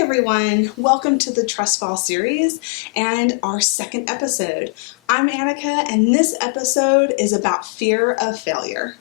Hey everyone, welcome to the Trust Fall series and our second episode. I'm Annika and this episode is about fear of failure.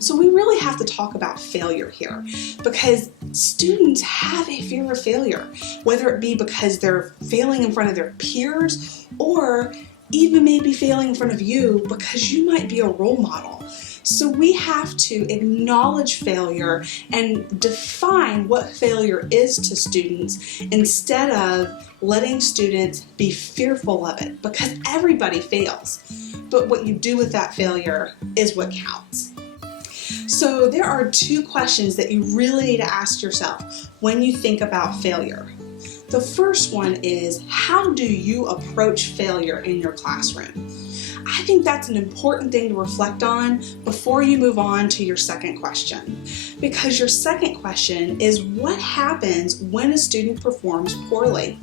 So we really have to talk about failure here because students have a fear of failure, whether it be because they're failing in front of their peers or even maybe failing in front of you because you might be a role model. So we have to acknowledge failure and define what failure is to students instead of letting students be fearful of it, because everybody fails. But what you do with that failure is what counts. So there are two questions that you really need to ask yourself when you think about failure. The first one is, how do you approach failure in your classroom? I think that's an important thing to reflect on before you move on to your second question. Because your second question is, what happens when a student performs poorly?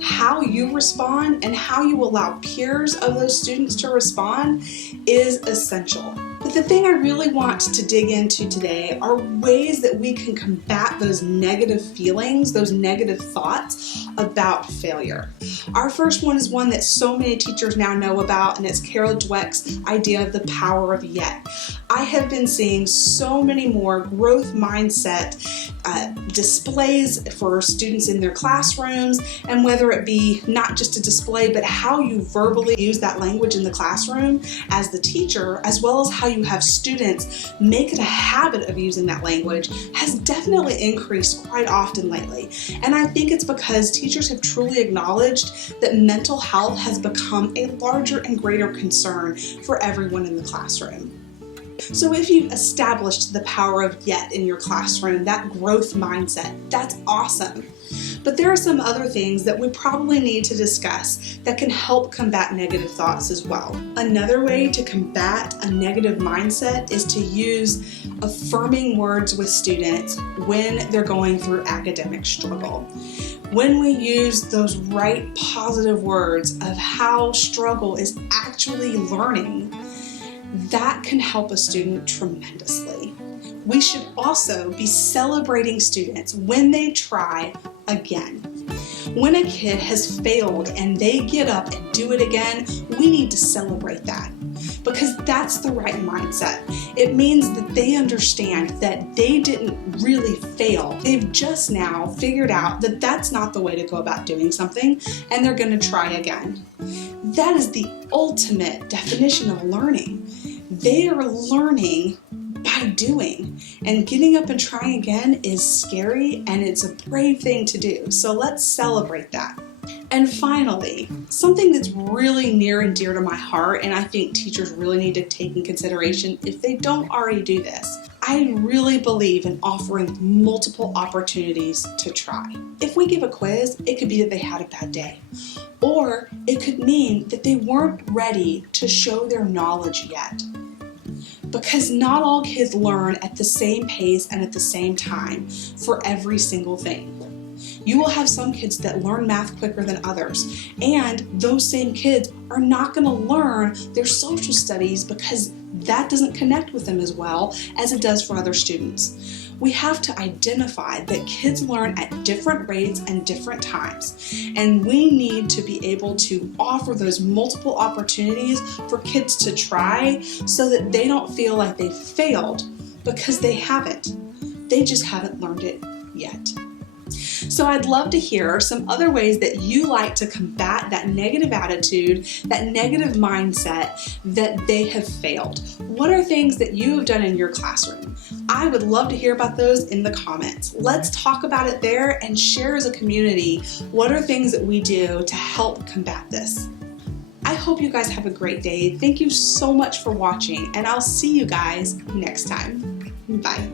How you respond and how you allow peers of those students to respond is essential. But the thing I really want to dig into today are ways that we can combat those negative feelings, those negative thoughts about failure. Our first one is one that so many teachers now know about, and it's Carol Dweck's idea of the power of yet. I have been seeing so many more growth mindset displays for students in their classrooms, and whether it be not just a display, but how you verbally use that language in the classroom as the teacher, as well as how you have students make it a habit of using that language, has definitely increased quite often lately. And I think it's because teachers have truly acknowledged that mental health has become a larger and greater concern for everyone in the classroom. So if you've established the power of yet in your classroom, that growth mindset, that's awesome. But there are some other things that we probably need to discuss that can help combat negative thoughts as well. Another way to combat a negative mindset is to use affirming words with students when they're going through academic struggle. When we use those right positive words of how struggle is actually learning, that can help a student tremendously. We should also be celebrating students when they try again. When a kid has failed and they get up and do it again, we need to celebrate that, because that's the right mindset. It means that they understand that they didn't really fail. They've just now figured out that that's not the way to go about doing something, and they're going to try again. That is the ultimate definition of learning. They are learning by doing, and getting up and trying again is scary, and it's a brave thing to do. So let's celebrate that. And finally, something that's really near and dear to my heart, and I think teachers really need to take in consideration if they don't already do this. I really believe in offering multiple opportunities to try. If we give a quiz, it could be that they had a bad day. Or it could mean that they weren't ready to show their knowledge yet. Because not all kids learn at the same pace and at the same time for every single thing. You will have some kids that learn math quicker than others, and those same kids are not going to learn their social studies because that doesn't connect with them as well as it does for other students. We have to identify that kids learn at different rates and different times, and we need to be able to offer those multiple opportunities for kids to try so that they don't feel like they failed, because they haven't. They just haven't learned it yet. So I'd love to hear some other ways that you like to combat that negative attitude, that negative mindset that they have failed. What are things that you have done in your classroom? I would love to hear about those in the comments. Let's talk about it there and share as a community what are things that we do to help combat this. I hope you guys have a great day. Thank you so much for watching, and I'll see you guys next time. Bye.